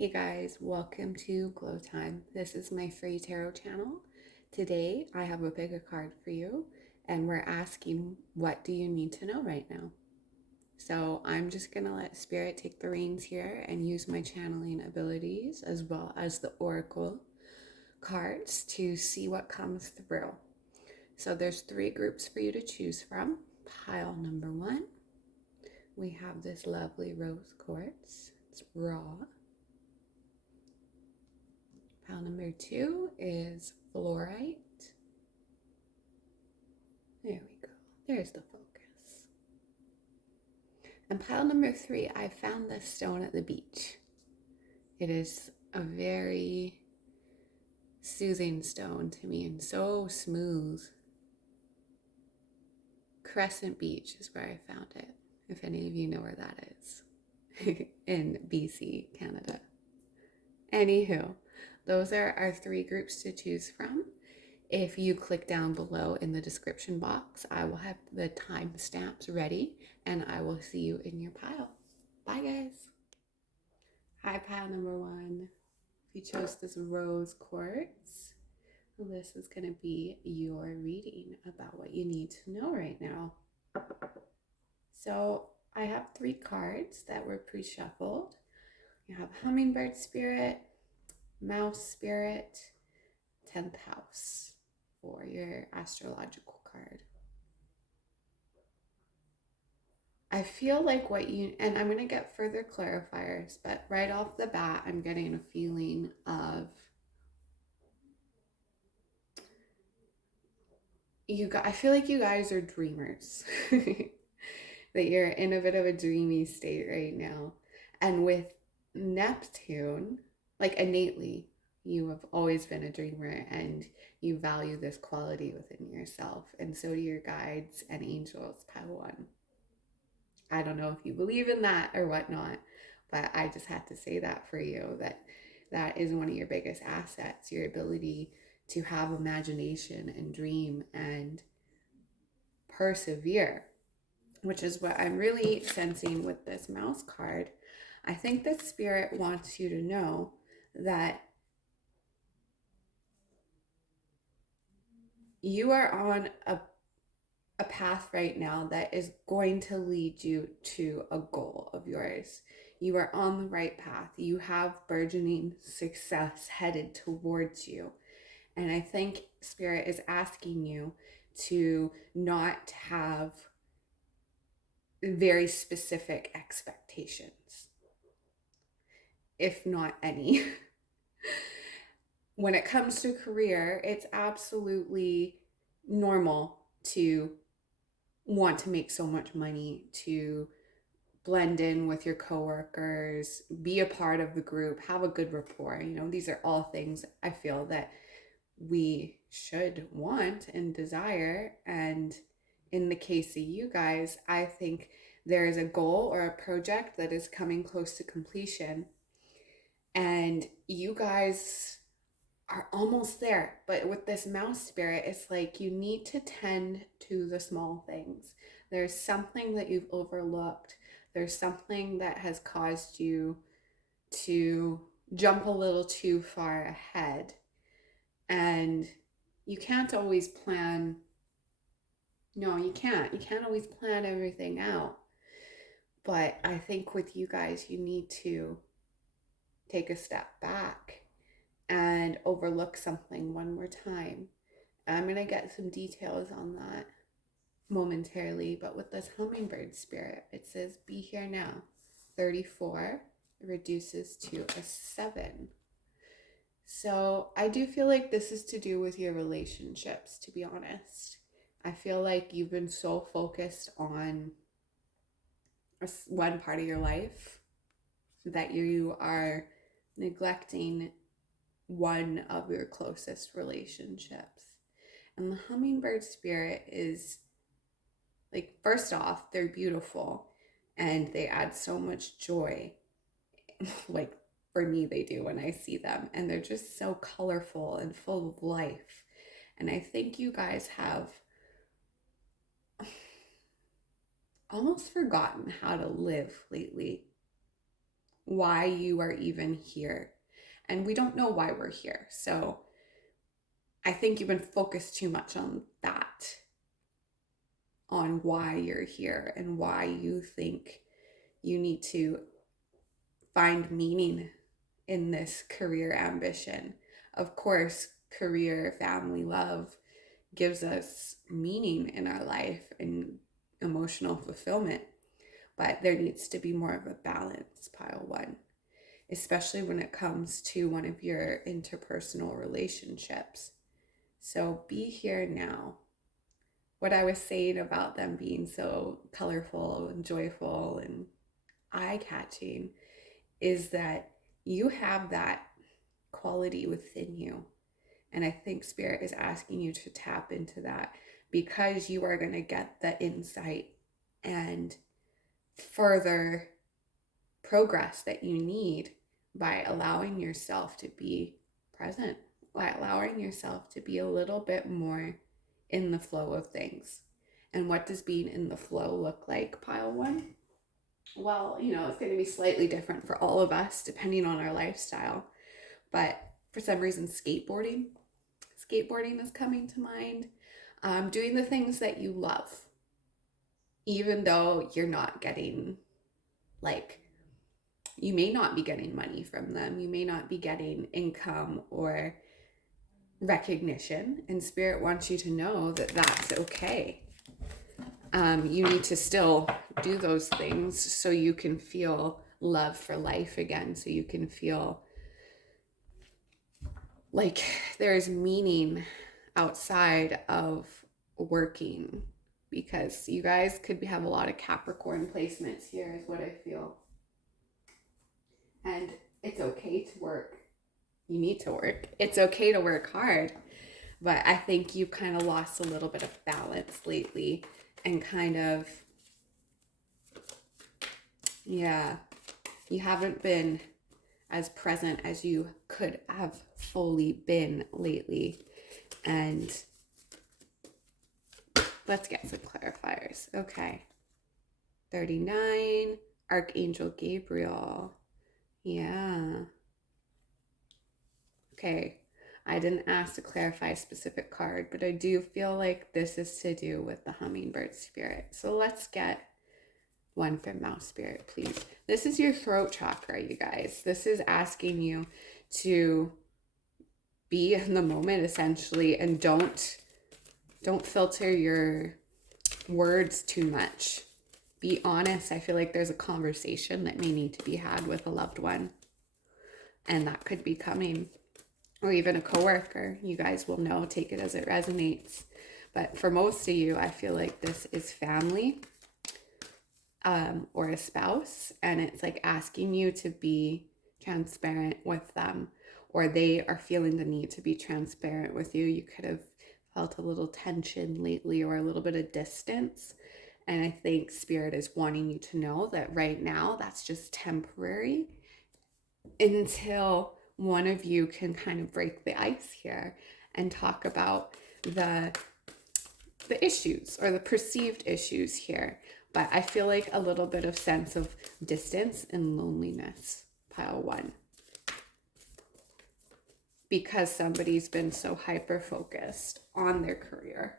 Hey guys, welcome to Glow Time. This is my free tarot channel. Today I have a bigger card for you and we're asking, what do you need to know right now? So I'm just going to let Spirit take the reins here and use my channeling abilities as well as the Oracle cards to see what comes through. So there's 3 groups for you to choose from. Pile number 1, we have this lovely rose quartz. It's raw. Pile number 2 is fluorite. There we go. There's the focus. And pile number 3, I found this stone at the beach. It is a very soothing stone to me and so smooth. Crescent Beach is where I found it, if any of you know where that is. In BC, Canada. Anywho, those are our 3 groups to choose from. If you click down below in the description box, I will have the timestamps ready and I will see you in your pile. Bye guys. Hi, pile number 1. If you chose this rose quartz, this is going to be your reading about what you need to know right now. So I have 3 cards that were pre-shuffled. You have Hummingbird Spirit, Mouse Spirit, 10th House for your astrological card. I feel like what you, and I'm going to get further clarifiers, but right off the bat, I'm getting a feeling of I feel like you guys are dreamers. That you're in a bit of a dreamy state right now. And with Neptune, like innately, you have always been a dreamer and you value this quality within yourself. And so do your guides and angels, pile 1. I don't know if you believe in that or whatnot, but I just had to say that for you, that is one of your biggest assets, your ability to have imagination and dream and persevere, which is what I'm really sensing with this mouse card. I think that Spirit wants you to know that you are on a path right now that is going to lead you to a goal of yours. You are on the right path. You have burgeoning success headed towards you. And I think Spirit is asking you to not have very specific expectations, if not any. When it comes to career, it's absolutely normal to want to make so much money, to blend in with your coworkers, be a part of the group, have a good rapport. These are all things I feel that we should want and desire. And in the case of you guys, I think there is a goal or a project that is coming close to completion. And you guys are almost there. But with this mouse spirit, it's like you need to tend to the small things. There's something that you've overlooked. There's something that has caused you to jump a little too far ahead. And you can't always plan. No, you can't. You can't always plan everything out. But I think with you guys, you need to take a step back and overlook something one more time. I'm going to get some details on that momentarily, but with this hummingbird spirit, it says be here now. 34 reduces to a 7. So I do feel like this is to do with your relationships, to be honest. I feel like you've been so focused on one part of your life that you are neglecting one of your closest relationships. And the hummingbird spirit is like, first off, they're beautiful and they add so much joy. Like, for me, they do when I see them. And they're just so colorful and full of life. And I think you guys have almost forgotten how to live lately. why you are even here. And we don't know why we're here. So I think you've been focused too much on that, on why you're here and why you think you need to find meaning in this career ambition. Of course, career, family, love gives us meaning in our life and emotional fulfillment. But there needs to be more of a balance, pile one, especially when it comes to one of your interpersonal relationships. So be here now. What I was saying about them being so colorful and joyful and eye-catching is that you have that quality within you. And I think Spirit is asking you to tap into that, because you are going to get the insight and further progress that you need by allowing yourself to be present, by allowing yourself to be a little bit more in the flow of things. And what does being in the flow look like, pile one? Well, it's going to be slightly different for all of us depending on our lifestyle. But for some reason, skateboarding is coming to mind. Doing the things that you love, even though you're not getting, you may not be getting money from them. You may not be getting income or recognition. And Spirit wants you to know that that's okay. You need to still do those things so you can feel love for life again, so you can feel like there's meaning outside of working, because you guys could have a lot of Capricorn placements here is what I feel. And it's okay to work. You need to work. It's okay to work hard. But I think you've kind of lost a little bit of balance lately and kind of, you haven't been as present as you could have fully been lately. And let's get some clarifiers. Okay. 39, Archangel Gabriel. Yeah. Okay. I didn't ask to clarify a specific card, but I do feel like this is to do with the hummingbird spirit. So let's get one from Mouse Spirit, please. This is your throat chakra, you guys. This is asking you to be in the moment, essentially, and don't filter your words too much. Be honest. I feel like there's a conversation that may need to be had with a loved one, and that could be coming, or even a coworker. You guys will know, take it as it resonates. But for most of you, I feel like this is family, or a spouse, and it's like asking you to be transparent with them, or they are feeling the need to be transparent with you. You could have felt a little tension lately, or a little bit of distance. And I think Spirit is wanting you to know that right now that's just temporary, until one of you can kind of break the ice here and talk about the issues or the perceived issues here. But I feel like a little bit of sense of distance and loneliness, pile one, because somebody's been so hyper focused on their career.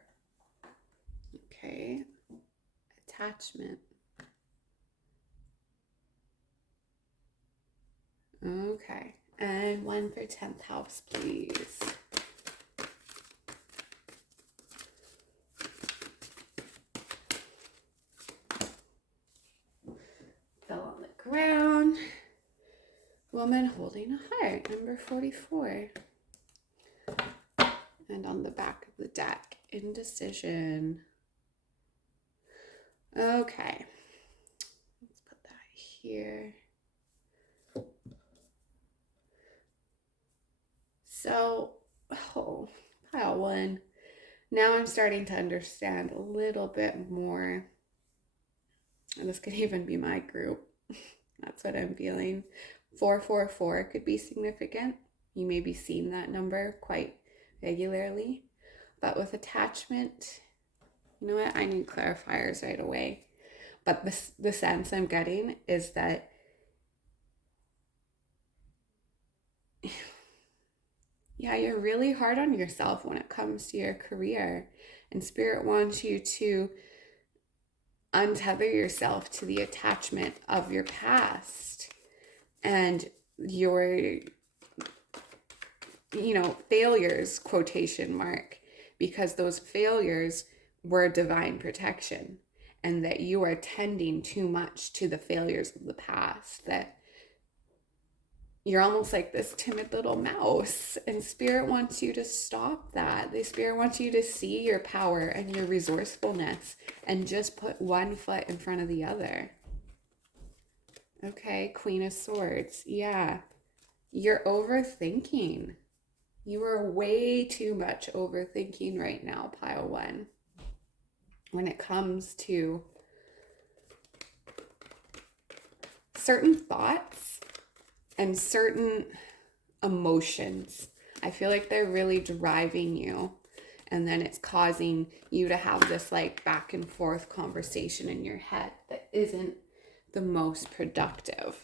Okay. Attachment. Okay. And one for 10th house, please. Fell on the ground. Woman holding a heart, number 44. And on the back of the deck, indecision. Okay. Let's put that here. So, pile one. Now I'm starting to understand a little bit more. And this could even be my group. That's what I'm feeling. 444 could be significant. You may be seeing that number quite regularly. But with attachment, you know what? I need clarifiers right away. But the sense I'm getting is that Yeah, you're really hard on yourself when it comes to your career. And Spirit wants you to untether yourself to the attachment of your past and your, failures, quotation mark, because those failures were divine protection, and that you are tending too much to the failures of the past, that you're almost like this timid little mouse, and Spirit wants you to stop that. The Spirit wants you to see your power and your resourcefulness and just put one foot in front of the other. Okay, Queen of Swords. Yeah, you're overthinking. You are way too much overthinking right now, pile one, when it comes to certain thoughts and certain emotions. I feel like they're really driving you, and then it's causing you to have this like back and forth conversation in your head that isn't the most productive.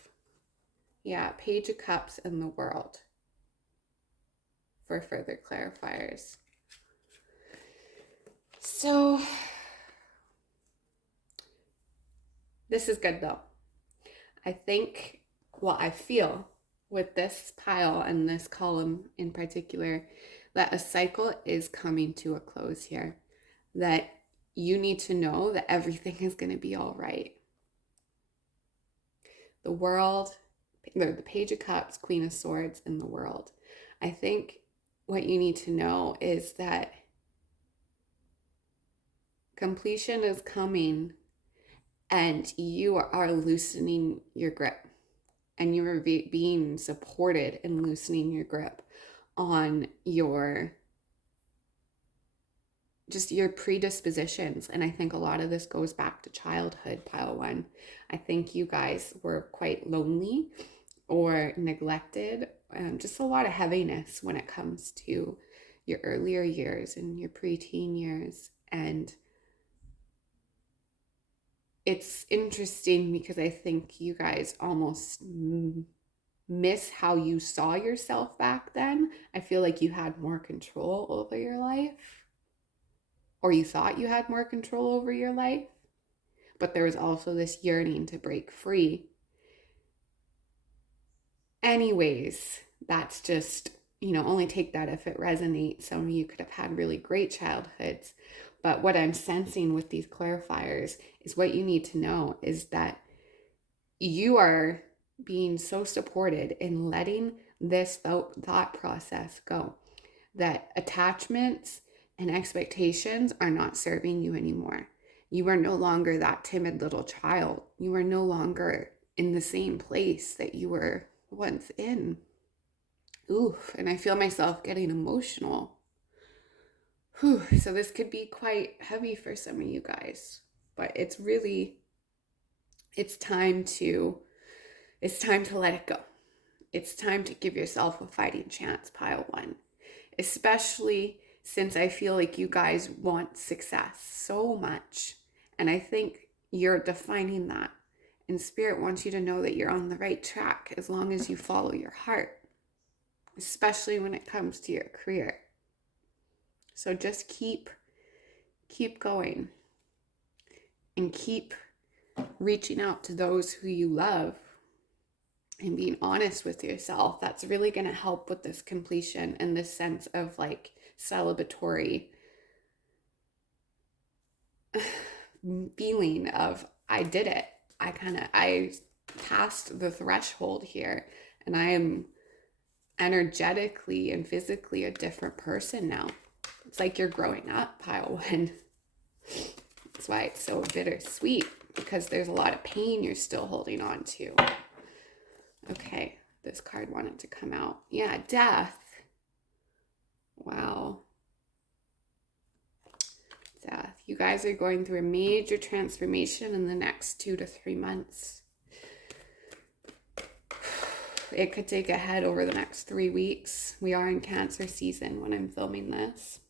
Yeah, Page of Cups in the World for further clarifiers. So this is good though. I feel with this pile and this column in particular, that a cycle is coming to a close here. That you need to know that everything is going to be all right. The World, the Page of Cups, Queen of Swords, and the World. I think what you need to know is that completion is coming, and you are loosening your grip, and you are being supported in loosening your grip on your predispositions. And I think a lot of this goes back to childhood, pile one. I think you guys were quite lonely or neglected, just a lot of heaviness when it comes to your earlier years and your preteen years. And it's interesting because I think you guys almost miss how you saw yourself back then. I feel like you had more control over your life, or you thought you had more control over your life, but there was also this yearning to break free. Anyways, that's just, only take that if it resonates. Some of you could have had really great childhoods, but what I'm sensing with these clarifiers is what you need to know is that you are being so supported in letting this thought process go, that attachments and expectations are not serving you anymore. You are no longer that timid little child. You are no longer in the same place that you were once in. Oof, and I feel myself getting emotional. Whew, so this could be quite heavy for some of you guys, but it's time to let it go. It's time to give yourself a fighting chance, pile one, especially since I feel like you guys want success so much. And I think you're defining that. And Spirit wants you to know that you're on the right track as long as you follow your heart, especially when it comes to your career. So just keep going and keep reaching out to those who you love and being honest with yourself. That's really going to help with this completion and this sense of like celebratory feeling of I did it. I passed the threshold here, and I am energetically and physically a different person now. It's like you're growing up, pile one. That's why it's so bittersweet, because there's a lot of pain you're still holding on to. Okay, this card wanted to come out. Yeah, death. Wow. Death. You guys are going through a major transformation in the next 2 to 3 months. It could take a head over the next 3 weeks. We are in Cancer season when I'm filming this.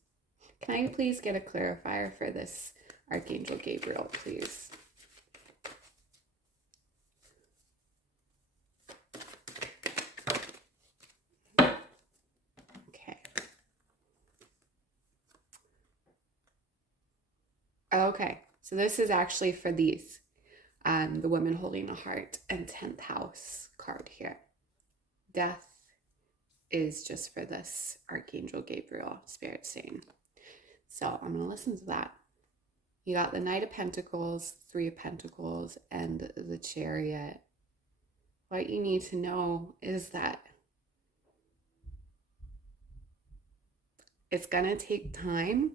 Can I please get a clarifier for this Archangel Gabriel, please? Okay. Okay, so this is actually for these. The woman holding a heart and 10th house card here. Death is just for this Archangel Gabriel spirit saying. So I'm going to listen to that. You got the Knight of Pentacles, Three of Pentacles, and the Chariot. What you need to know is that it's going to take time.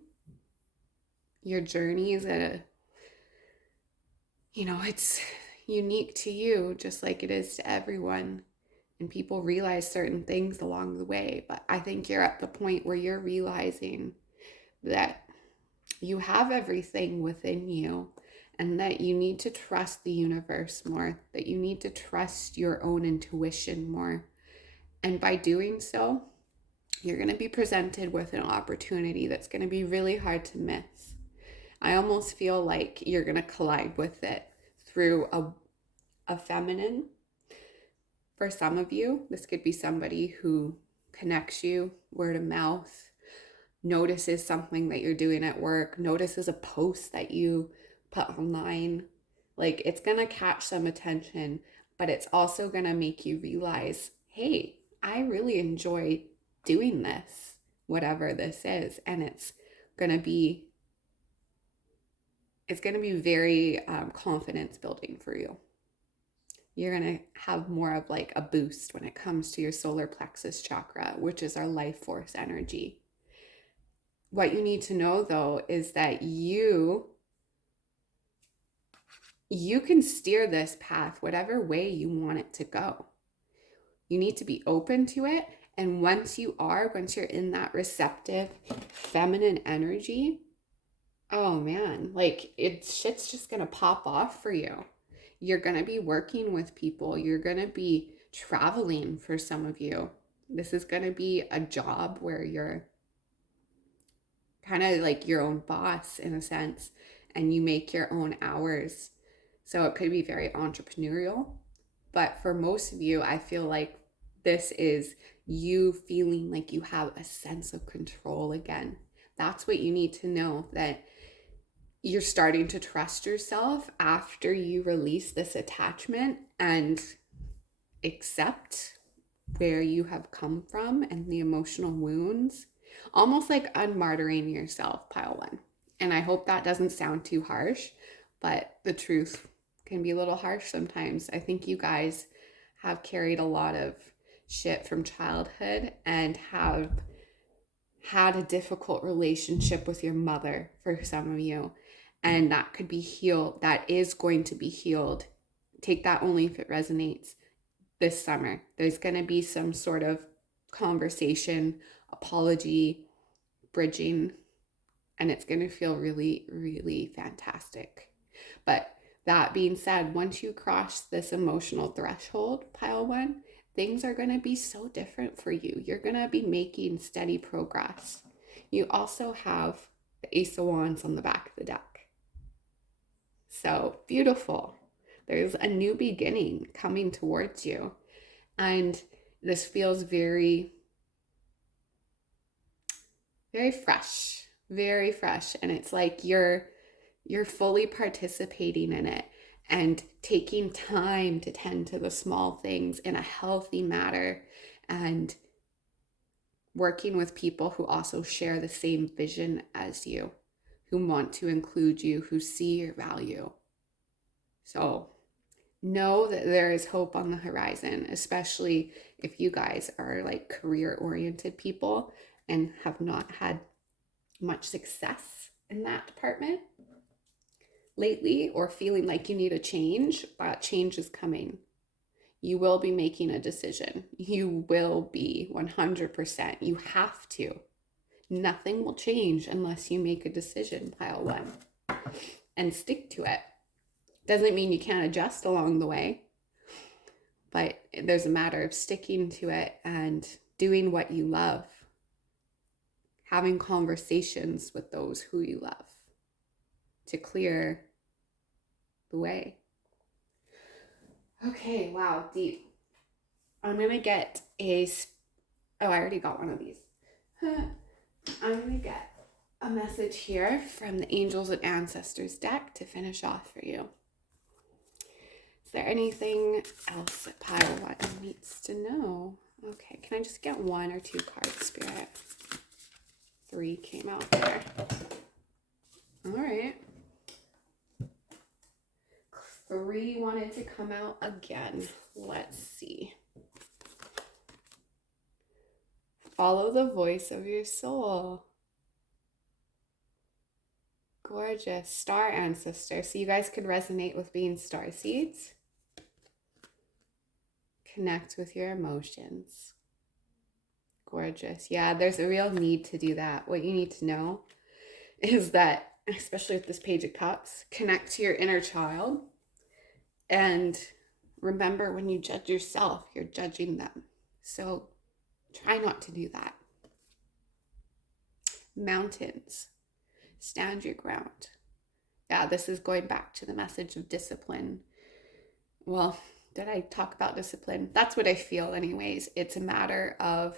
Your journey is it's unique to you, just like it is to everyone. And people realize certain things along the way. But I think you're at the point where you're realizing that you have everything within you and that you need to trust the universe more, that you need to trust your own intuition more. And by doing so, you're going to be presented with an opportunity that's going to be really hard to miss. I almost feel like you're going to collide with it through a feminine. For some of you, this could be somebody who connects you word of mouth, notices something that you're doing at work, notices a post that you put online. Like, it's going to catch some attention, but it's also going to make you realize, hey, I really enjoy doing this, whatever this is. And it's going to be very confidence building for you. You're going to have more of like a boost when it comes to your solar plexus chakra, which is our life force energy. What you need to know, though, is that you can steer this path whatever way you want it to go. You need to be open to it. And once you're in that receptive feminine energy, oh man, like shit's just going to pop off for you. You're going to be working with people. You're going to be traveling for some of you. This is going to be a job where you're kind of like your own boss in a sense, and you make your own hours. So it could be very entrepreneurial. But for most of you, I feel like this is you feeling like you have a sense of control again. That's what you need to know, that you're starting to trust yourself after you release this attachment and accept where you have come from and the emotional wounds, almost like unmartyring yourself, pile one. And I hope that doesn't sound too harsh, but the truth can be a little harsh sometimes. I think you guys have carried a lot of shit from childhood and have had a difficult relationship with your mother for some of you. And that could be healed. That is going to be healed. Take that only if it resonates. This summer, there's going to be some sort of conversation, apology, bridging, and it's going to feel really, really fantastic. But that being said, once you cross this emotional threshold, pile one, things are going to be so different for you. You're going to be making steady progress. You also have the Ace of Wands on the back of the deck. So beautiful. There's a new beginning coming towards you. And this feels very, very fresh, very fresh. And it's like you're fully participating in it and taking time to tend to the small things in a healthy manner, and working with people who also share the same vision as you, who want to include you, who see your value. So know that there is hope on the horizon, especially if you guys are like career-oriented people and have not had much success in that department lately, or feeling like you need a change. That change is coming. You will be making a decision. You will be 100%. You have to. Nothing will change unless you make a decision, pile one, and stick to it. Doesn't mean you can't adjust along the way, but there's a matter of sticking to it and doing what you love, having conversations with those who you love to clear the way. Okay, wow, deep. I'm going to get I already got one of these. I'm going to get a message here from the Angels and Ancestors deck to finish off for you. Is there anything else that pile one needs to know? Okay, can I just get one or two cards, Spirit? 3 came out there. All right. 3 wanted to come out again. Let's see. Follow the voice of your soul. Gorgeous. Star ancestor. So you guys could resonate with being star seeds. Connect with your emotions. Gorgeous. Yeah, there's a real need to do that. What you need to know is that, especially with this Page of Cups, connect to your inner child. And remember, when you judge yourself, you're judging them. So try not to do that. Mountains. Stand your ground. Yeah, this is going back to the message of discipline. Well, did I talk about discipline? That's what I feel anyways. It's a matter of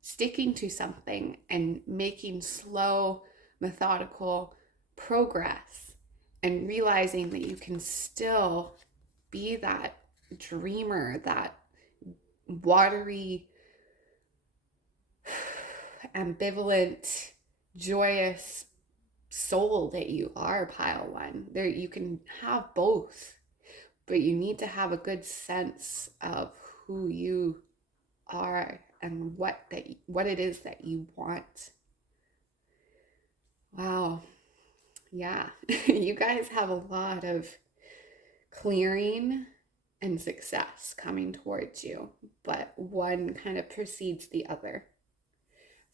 sticking to something and making slow, methodical progress and realizing that you can still be that dreamer, that watery, ambivalent, joyous soul that you are, pile one. There, you can have both, but you need to have a good sense of who you are and what it is that you want. Wow. Yeah. You guys have a lot of clearing and success coming towards you, but one kind of precedes the other.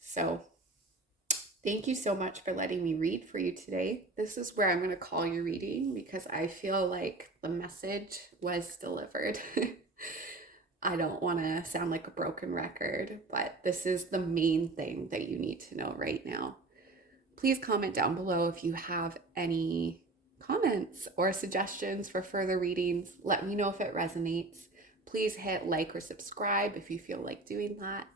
So thank you so much for letting me read for you today. This is where I'm going to call your reading because I feel like the message was delivered. I don't want to sound like a broken record, but this is the main thing that you need to know right now. Please comment down below if you have any comments or suggestions for further readings. Let me know if it resonates. Please hit like or subscribe if you feel like doing that.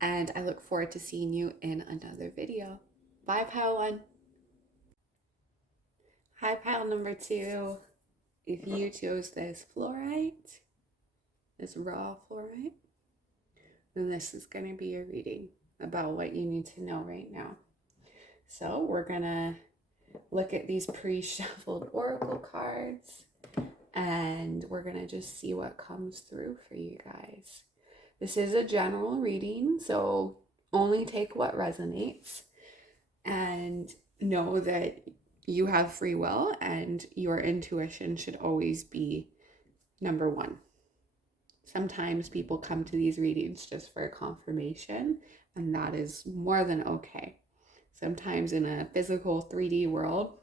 And I look forward to seeing you in another video. Bye, pile 1. Hi, pile number 2. If you chose this fluorite, this raw fluorite, then this is going to be your reading about what you need to know right now. So we're going to look at these pre-shuffled oracle cards, and we're going to just see what comes through for you guys. This is a general reading, so only take what resonates and know that you have free will and your intuition should always be number 1. Sometimes people come to these readings just for confirmation, and that is more than okay. Sometimes in a physical 3D world,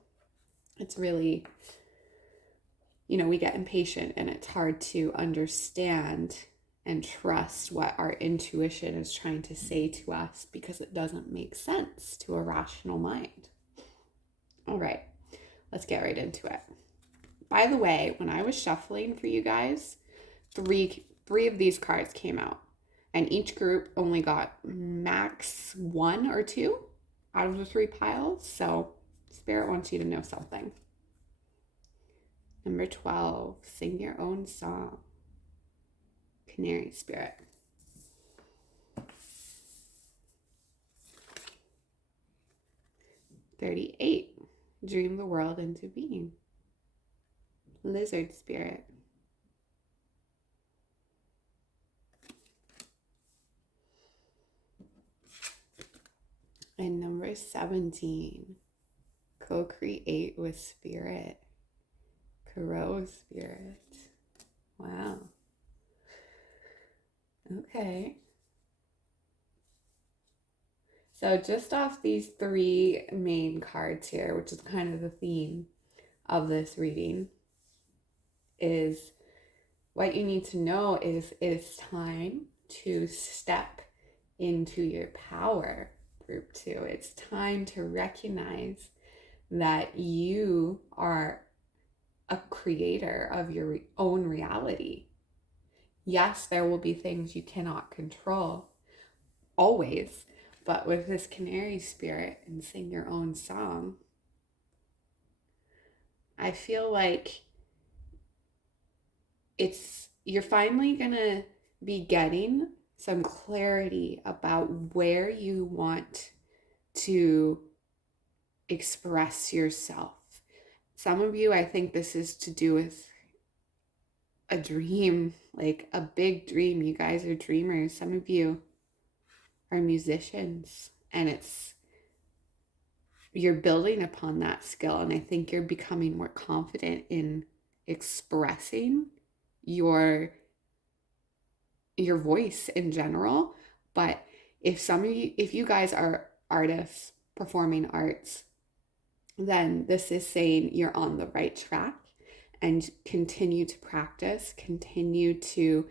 it's really, we get impatient and it's hard to understand and trust what our intuition is trying to say to us because it doesn't make sense to a rational mind. All right, let's get right into it. By the way, when I was shuffling for you guys, three of these cards came out, and each group only got max 1 or 2 out of the 3 piles. So Spirit wants you to know something. Number 12, sing your own song. Canary Spirit. 38, dream the world into being. Lizard Spirit. And number 17, co-create with Spirit. Crow Spirit. Wow. Okay. So just off these 3 main cards here, which is kind of the theme of this reading, is what you need to know is it's time to step into your power, group 2. It's time to recognize that you are a creator of your own reality. Yes, there will be things you cannot control always, But with this canary spirit and sing your own song, I feel like you're finally gonna be getting some clarity about where you want to express yourself. Some of you, I think this is to do with a dream, like a big dream. You guys are dreamers. Some of you are musicians, and you're building upon that skill, and I think you're becoming more confident in expressing your voice in general. But if you guys are artists performing arts, then this is saying you're on the right track, and continue to practice, continue to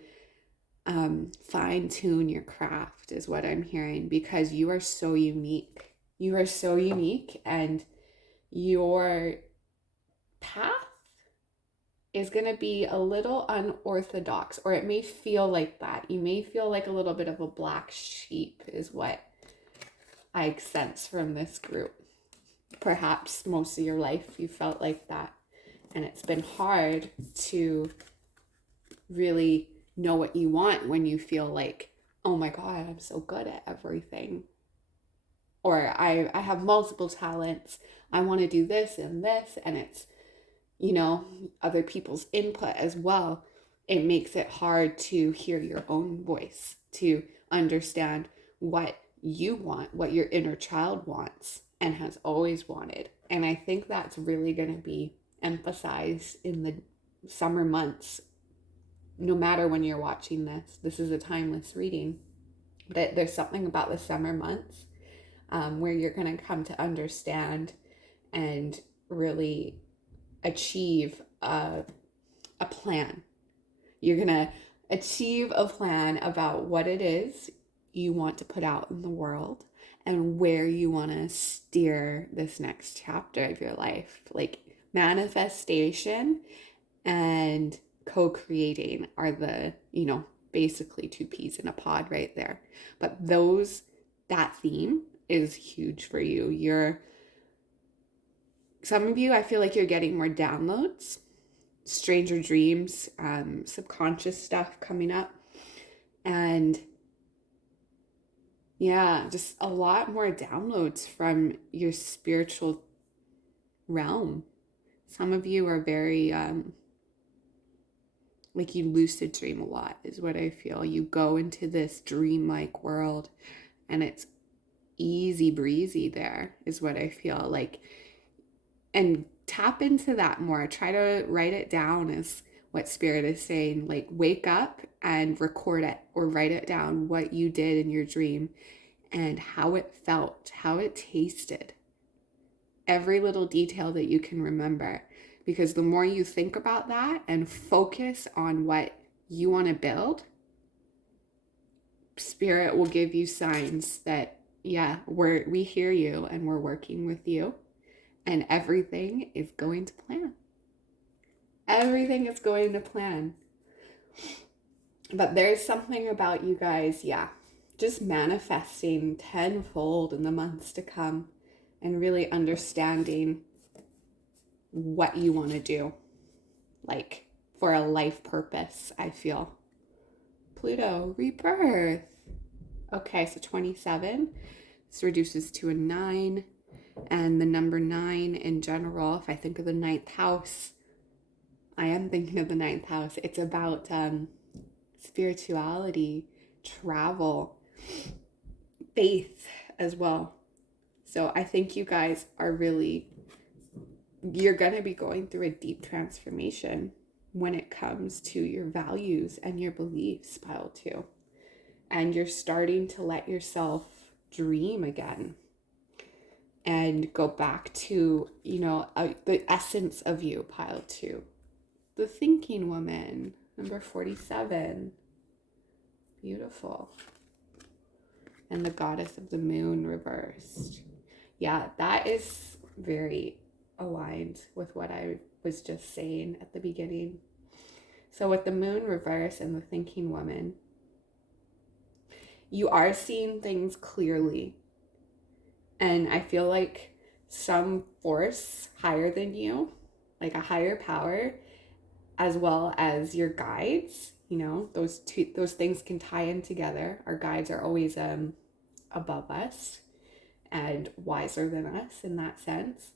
fine tune your craft is what I'm hearing, because you are so unique. You are so unique, and your path is going to be a little unorthodox, or it may feel like that. You may feel like a little bit of a black sheep is what I sense from this group. Perhaps most of your life you felt like that, and it's been hard to really know what you want when you feel like, oh my God, I'm so good at everything. Or I have multiple talents. I want to do this, and it's, other people's input as well. It makes it hard to hear your own voice, to understand what you want, what your inner child wants and has always wanted. And I think that's really going to be emphasized in the summer months. No matter when you're watching this is a timeless reading. But there's something about the summer months where you're going to come to understand and really achieve a plan. You're going to achieve a plan about what it is you want to put out in the world and where you want to steer this next chapter of your life. Like manifestation and co-creating are the, basically two peas in a pod right there. But that theme is huge for you. Some of you, I feel like you're getting more downloads, stranger dreams, subconscious stuff coming up. And yeah, just a lot more downloads from your spiritual realm. Some of you are very, like you lucid dream a lot is what I feel. You go into this dream-like world and it's easy breezy there is what I feel like. And tap into that more. Try to write it down as what Spirit is saying. Like wake up and record it or write it down, what you did in your dream and how it felt, how it tasted. Every little detail that you can remember. Because the more you think about that and focus on what you want to build, Spirit will give you signs that, yeah, we hear you and we're working with you. And everything is going to plan. Everything is going to plan. But there's something about you guys, just manifesting tenfold in the months to come and really understanding what you want to do. Like for a life purpose, I feel. Pluto, rebirth. Okay, so 27. This reduces to a 9. And the number 9 in general, if I think of the 9th house, I am thinking of the 9th house. It's about spirituality, travel, faith as well. So I think you guys are you're going to be going through a deep transformation when it comes to your values and your beliefs, pile 2. And you're starting to let yourself dream again. And go back to, the essence of you, pile 2. The thinking woman, number 47. Beautiful. And the goddess of the moon reversed. Yeah, that is very aligned with what I was just saying at the beginning. So with the moon reverse and the thinking woman, you are seeing things clearly. And I feel like some force higher than you, like a higher power, as well as your guides, those things can tie in together. Our guides are always above us and wiser than us in that sense.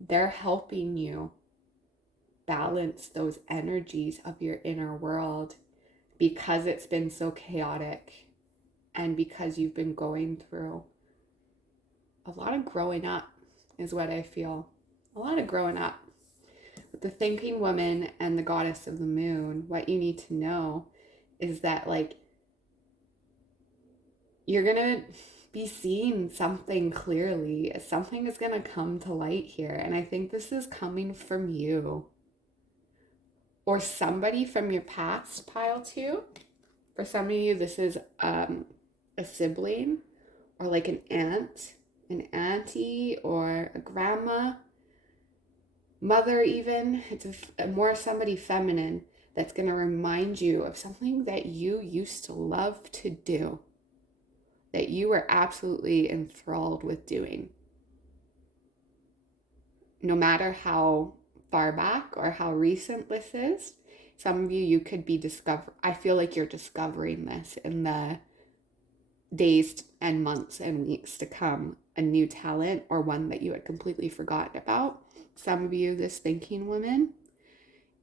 They're helping you balance those energies of your inner world because it's been so chaotic and because you've been going through a lot of growing up, is what I feel. A lot of growing up. With the thinking woman and the goddess of the moon, what you need to know is that, like, you're going to be seeing something clearly. Something is going to come to light here. And I think this is coming from you or somebody from your past, pile two. For some of you, this is a sibling or like an aunt, an auntie, or a grandma, mother even. It's a more somebody feminine that's going to remind you of something that you used to love to do, that you were absolutely enthralled with doing. No matter how far back or how recent this is, some of you could be I feel like you're discovering this in the days and months and weeks to come, a new talent or one that you had completely forgotten about. Some of you, this thinking woman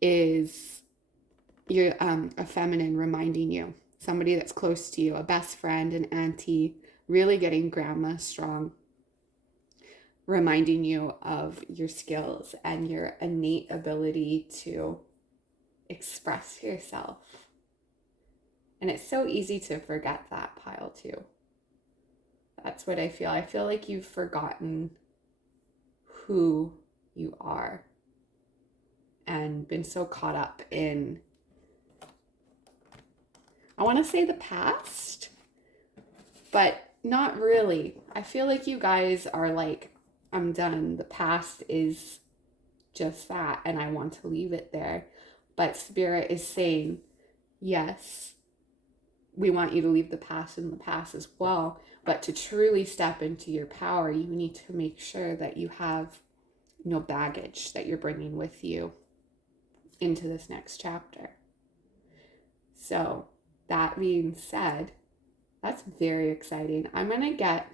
is a feminine reminding you, somebody that's close to you, a best friend, an auntie, really getting grandma strong, reminding you of your skills and your innate ability to express yourself. And it's so easy to forget that, pile two. That's what I feel. I feel like you've forgotten who you are and been so caught up in, I want to say the past, but not really. I feel like you guys are like, I'm done. The past is just that, and I want to leave it there. But Spirit is saying, yes, we want you to leave the past in the past as well. But to truly step into your power, you need to make sure that you have no baggage that you're bringing with you into this next chapter. So that being said, that's very exciting. I'm going to get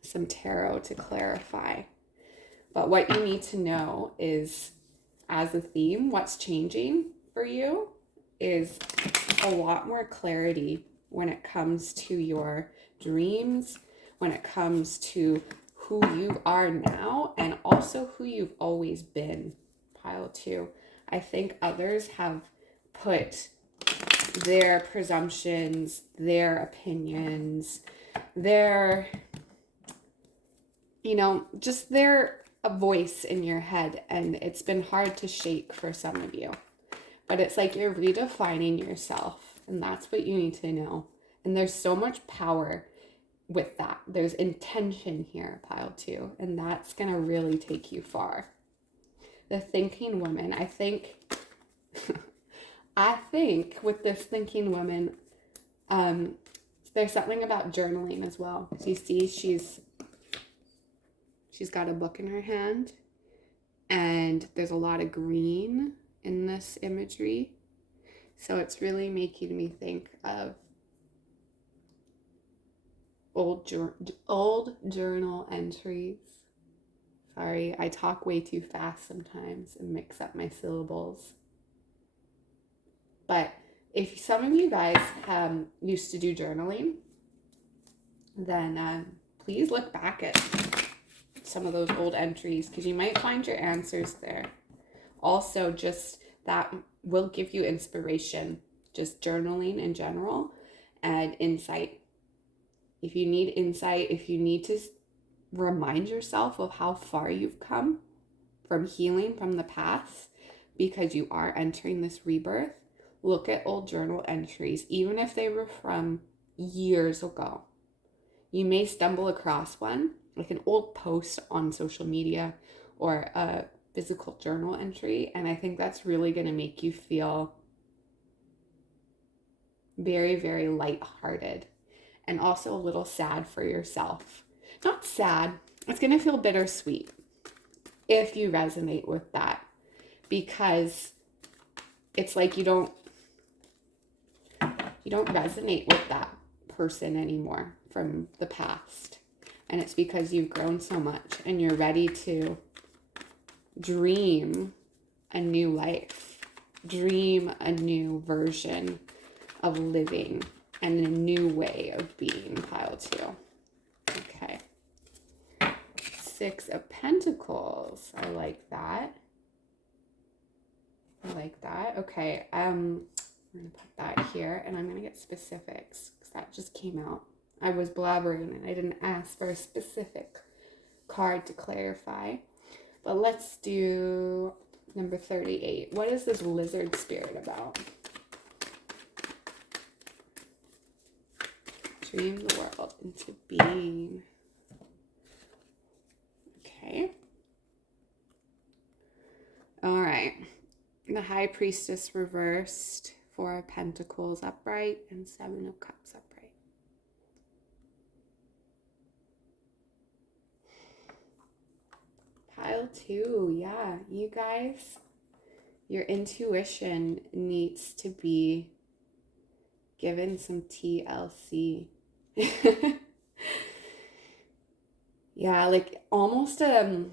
some tarot to clarify. But what you need to know is, as a theme, what's changing for you is a lot more clarity when it comes to your dreams, when it comes to who you are now, and also who you've always been, pile two. I think others have put their presumptions, their opinions, their, just their a voice in your head, and it's been hard to shake for some of you. But it's like you're redefining yourself, and that's what you need to know. And there's so much power with that. There's intention here, pile two, and that's going to really take you far. The thinking woman, I think with this thinking woman, there's something about journaling as well. So you see she's got a book in her hand, and there's a lot of green in this imagery. So it's really making me think of old journal entries. Sorry, I talk way too fast sometimes and mix up my syllables. But if some of you guys used to do journaling, then please look back at some of those old entries, because you might find your answers there. Also, just that will give you inspiration, just journaling in general, and insight. If you need insight, if you need to remind yourself of how far you've come from healing from the past, because you are entering this rebirth, look at old journal entries, even if they were from years ago. You may stumble across one, like an old post on social media or a physical journal entry, and I think that's really going to make you feel very, very lighthearted, and also a little sad for yourself, not sad. It's going to feel bittersweet if you resonate with that, because it's like you don't resonate with that person anymore from the past. And it's because you've grown so much and you're ready to dream a new life, dream a new version of living and a new way of being, pile 2. Okay. 6 of Pentacles. I like that. Okay. I'm going to put that here, and I'm going to get specifics because that just came out. I was blabbering and I didn't ask for a specific card to clarify. But let's do number 38. What is this lizard spirit about? Dream the world into being. Okay. All right. The High Priestess reversed, 4 of Pentacles upright, and 7 of Cups upright. Pile 2, yeah, you guys, your intuition needs to be given some TLC. Yeah, like almost a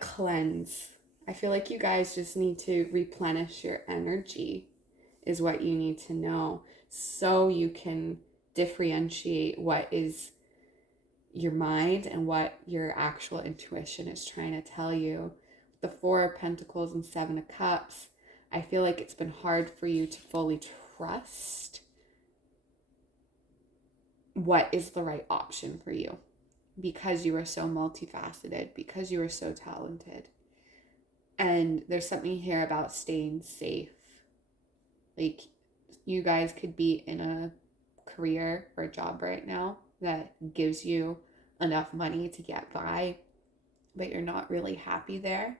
cleanse. I feel like you guys just need to replenish your energy is what you need to know, so you can differentiate what is your mind and what your actual intuition is trying to tell you. The 4 of Pentacles and 7 of Cups, I feel like it's been hard for you to fully trust what is the right option for you, because you are so multifaceted, because you are so talented. And there's something here about staying safe. Like, you guys could be in a career or a job right now that gives you enough money to get by, but you're not really happy there.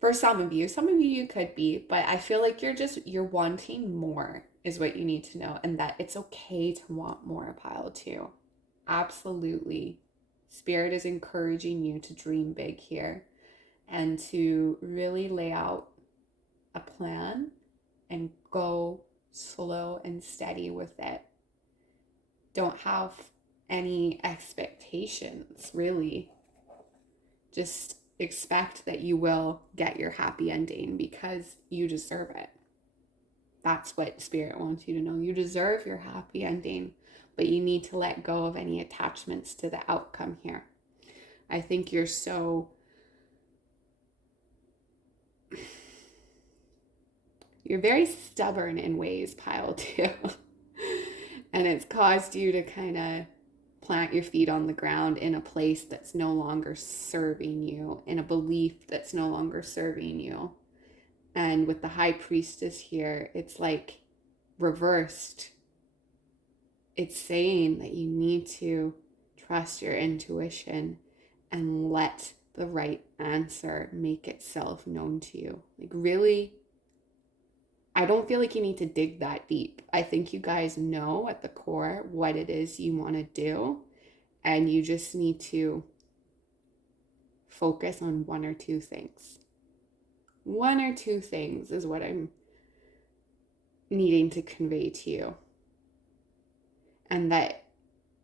For some of you could be, but I feel like you're wanting more is what you need to know, and that it's okay to want more, pile 2. Absolutely. Spirit is encouraging you to dream big here and to really lay out a plan and go slow and steady with it. Don't have any expectations, really. Just expect that you will get your happy ending because you deserve it. That's what Spirit wants you to know. You deserve your happy ending, but you need to let go of any attachments to the outcome here. I think you're very stubborn in ways, pile 2. And it's caused you to kind of plant your feet on the ground in a place that's no longer serving you, in a belief that's no longer serving you. And with the High Priestess here, it's like reversed. It's saying that you need to trust your intuition and let the right answer make itself known to you. Like, really, I don't feel like you need to dig that deep. I think you guys know at the core what it is you want to do, and you just need to focus on 1 or 2 things. 1 or 2 things is what I'm needing to convey to you. And that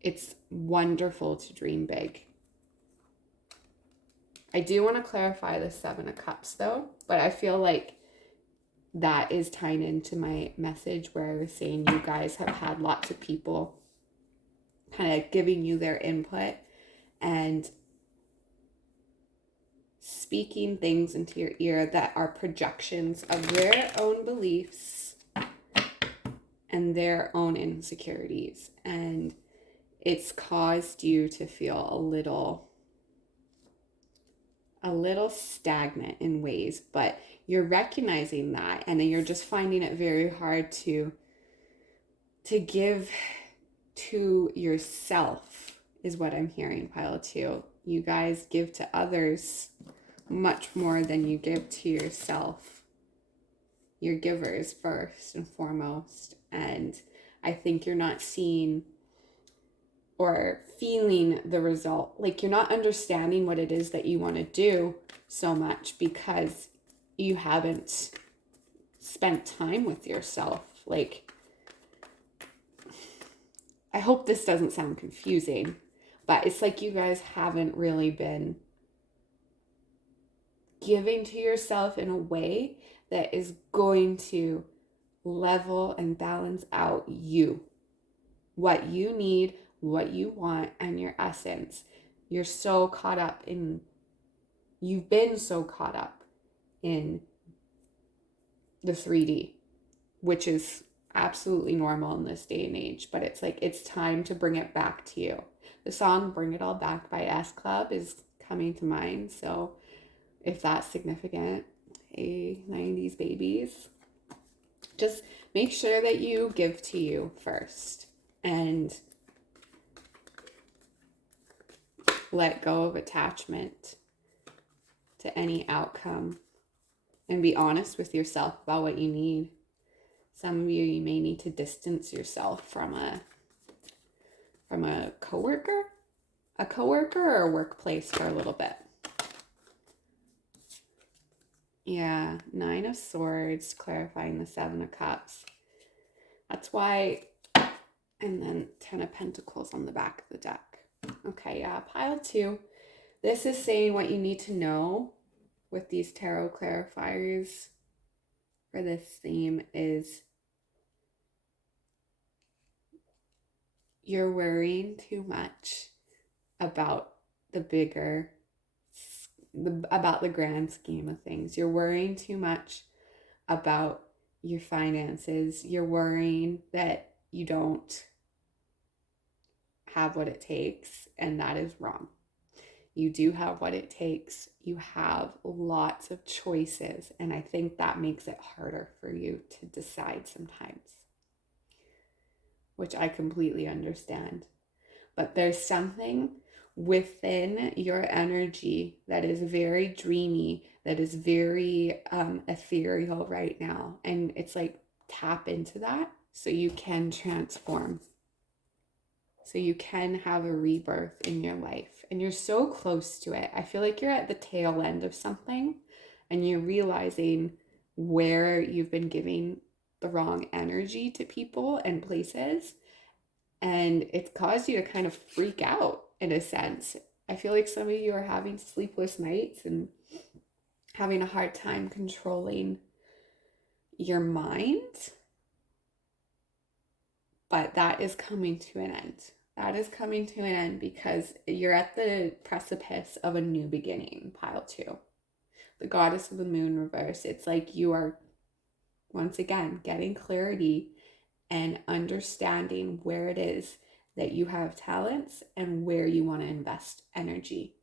it's wonderful to dream big. I do want to clarify the 7 of Cups though, but I feel like that is tying into my message where I was saying you guys have had lots of people kind of giving you their input and speaking things into your ear that are projections of their own beliefs and their own insecurities. And it's caused you to feel a little stagnant in ways, but you're recognizing that, and then you're just finding it very hard to give to yourself is what I'm hearing, pile 2. You guys give to others much more than you give to yourself. You're givers first and foremost, and I think you're not seeing or feeling the result. Like you're not understanding what it is that you want to do so much because you haven't spent time with yourself. Like, I hope this doesn't sound confusing, but it's like you guys haven't really been giving to yourself in a way that is going to level and balance out you, what you need, what you want, and your essence. You're so caught up in, you've been so caught up in the 3D, which is absolutely normal in this day and age, but it's like it's time to bring it back to you. The song Bring It All Back by S Club is coming to mind, so if that's significant, hey, 90s babies, just make sure that you give to you first and let go of attachment to any outcome and be honest with yourself about what you need. Some of you may need to distance yourself from a coworker or a workplace for a little bit. Yeah, 9 of Swords, clarifying the 7 of Cups. That's why, and then 10 of Pentacles on the back of the deck. Okay, yeah, pile 2. This is saying what you need to know with these tarot clarifiers for this theme is you're worrying too much about about the grand scheme of things. You're worrying too much about your finances. You're worrying that you don't have what it takes, and that is wrong. You do have what it takes. You have lots of choices, and I think that makes it harder for you to decide sometimes, which I completely understand. But there's something within your energy that is very dreamy, that is very ethereal right now. And it's like, tap into that so you can transform, so you can have a rebirth in your life. And you're so close to it. I feel like you're at the tail end of something and you're realizing where you've been giving the wrong energy to people and places. And it's caused you to kind of freak out in a sense. I feel like some of you are having sleepless nights and having a hard time controlling your mind. But that is coming to an end. That is coming to an end because you're at the precipice of a new beginning, pile 2. The goddess of the moon reverse. It's like you are, once again, getting clarity and understanding where it is that you have talents and where you want to invest energy.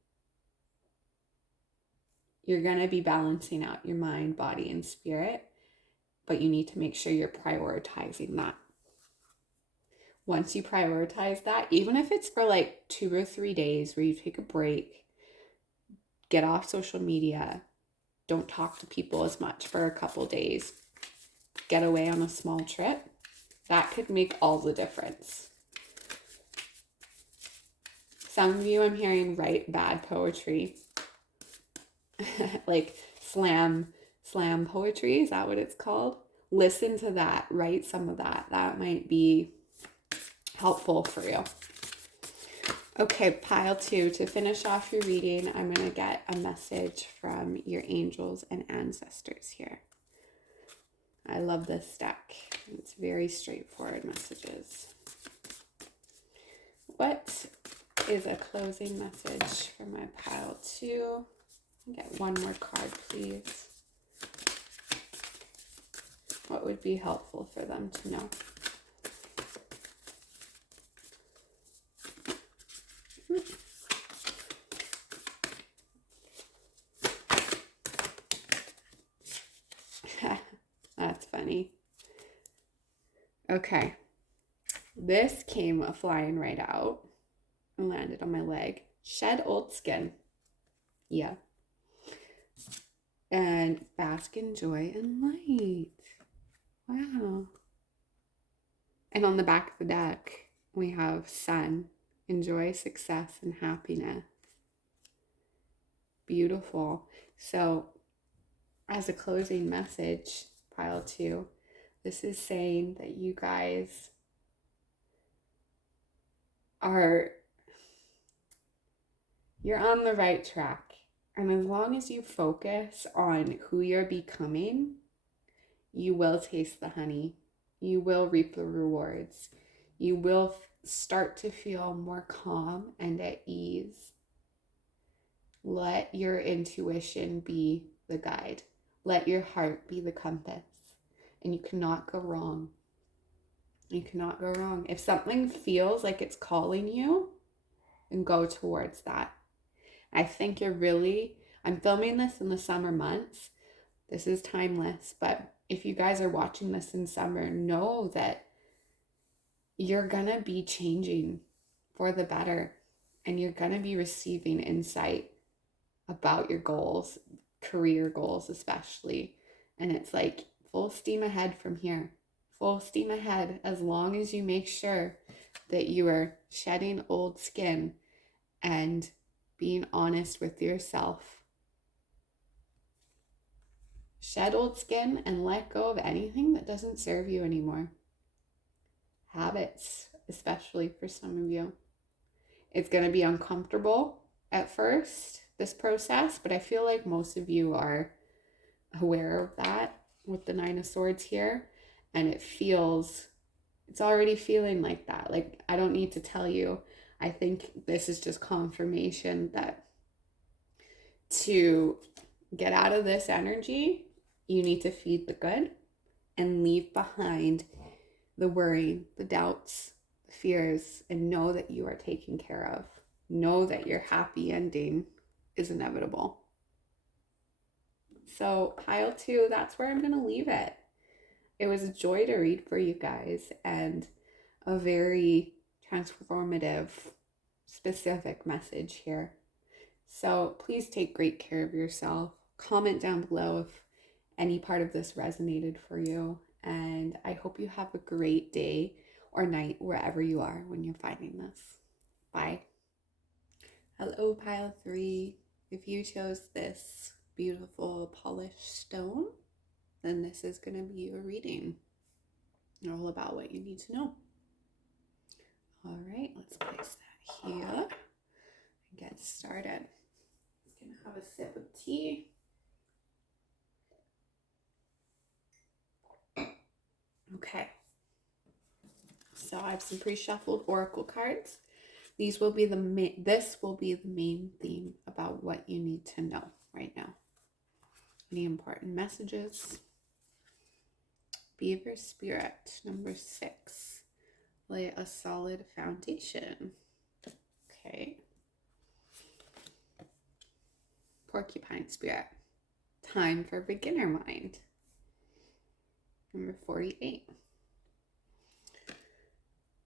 You're going to be balancing out your mind, body, and spirit, but you need to make sure you're prioritizing that. Once you prioritize that, even if it's for like 2 or 3 days where you take a break, get off social media, don't talk to people as much for a couple days, get away on a small trip, that could make all the difference. Some of you, I'm hearing, write bad poetry. Like slam poetry, is that what it's called? Listen to that, write some of that. That might be helpful for you. Okay, pile 2, to finish off your reading, I'm going to get a message from your angels and ancestors here. I love this deck. It's very straightforward messages. What is a closing message for my pile 2? Get one more card, please. What would be helpful for them to know? That's funny. Okay. This came flying right out and landed on my leg. Shed old skin. Yeah. And bask in joy and light. Wow. And on the back of the deck, we have sun, enjoy success and happiness. Beautiful. So, as a closing message, pile 2, this is saying that you guys you're on the right track. And as long as you focus on who you're becoming, you will taste the honey. You will reap the rewards. You will start to feel more calm and at ease. Let your intuition be the guide. Let your heart be the compass. And you cannot go wrong. You cannot go wrong. If something feels like it's calling you, then go towards that. I think I'm filming this in the summer months. This is timeless, but if you guys are watching this in summer, know that you're gonna be changing for the better, and you're gonna be receiving insight about your goals, career goals especially. And it's like full steam ahead from here. Full steam ahead, as long as you make sure that you are shedding old skin and being honest with yourself. Shed old skin and let go of anything that doesn't serve you anymore. Habits, especially for some of you. It's going to be uncomfortable at first, this process, but I feel like most of you are aware of that with the 9 of Swords here. And it's already feeling like that. Like, I don't need to tell you. I think this is just confirmation that to get out of this energy, you need to feed the good and leave behind the worry, the doubts, the fears, and know that you are taken care of. Know that your happy ending is inevitable. So pile 2, that's where I'm going to leave it. It was a joy to read for you guys, and a very transformative, specific message here. So please take great care of yourself. Comment down below if any part of this resonated for you. And I hope you have a great day or night wherever you are when you're finding this. Bye. Hello, pile 3. If you chose this beautiful polished stone, then this is going to be your reading. All about what you need to know. All right, let's place that here and get started. I'm going to have a sip of tea. Okay, so I have some pre-shuffled oracle cards. This will be the main theme about what you need to know right now. Any important messages? Beaver Spirit, number 6. Lay a solid foundation. Okay. Porcupine Spirit. Time for beginner mind. Number 48.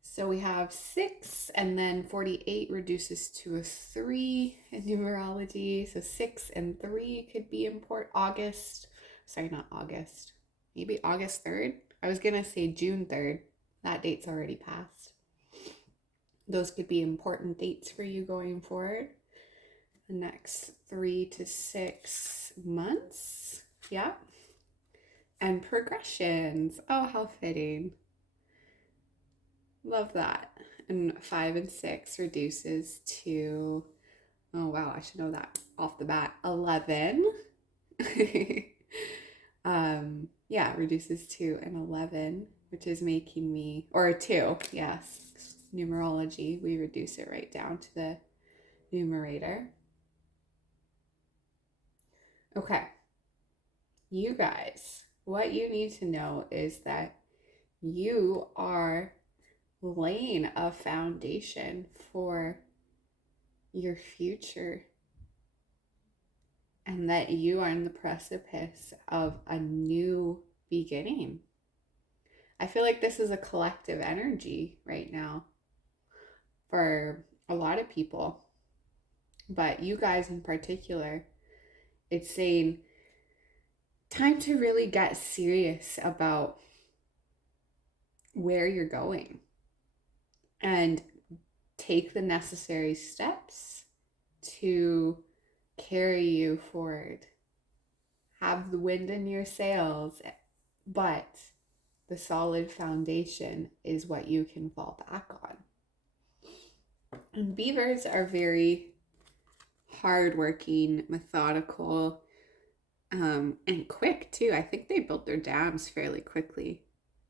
So we have 6, and then 48 reduces to a 3 in numerology. So 6 and 3 could be important. Maybe August 3rd. I was going to say June 3rd. That date's already passed. Those could be important dates for you going forward. The next 3 to 6 months. Yeah. And progressions. Oh, how fitting. Love that. And 5 and 6 reduces to, oh wow, I should know that off the bat, 11. Yeah, reduces to an 11, which is making me, or a 2, yes. Numerology, we reduce it right down to the numerator. Okay. You guys, what you need to know is that you are laying a foundation for your future, and that you are in the precipice of a new beginning. I feel like this is a collective energy right now for a lot of people, but you guys in particular, it's saying time to really get serious about where you're going and take the necessary steps to carry you forward. Have the wind in your sails, but the solid foundation is what you can fall back on. And beavers are very hardworking, methodical, and quick too. I think they built their dams fairly quickly,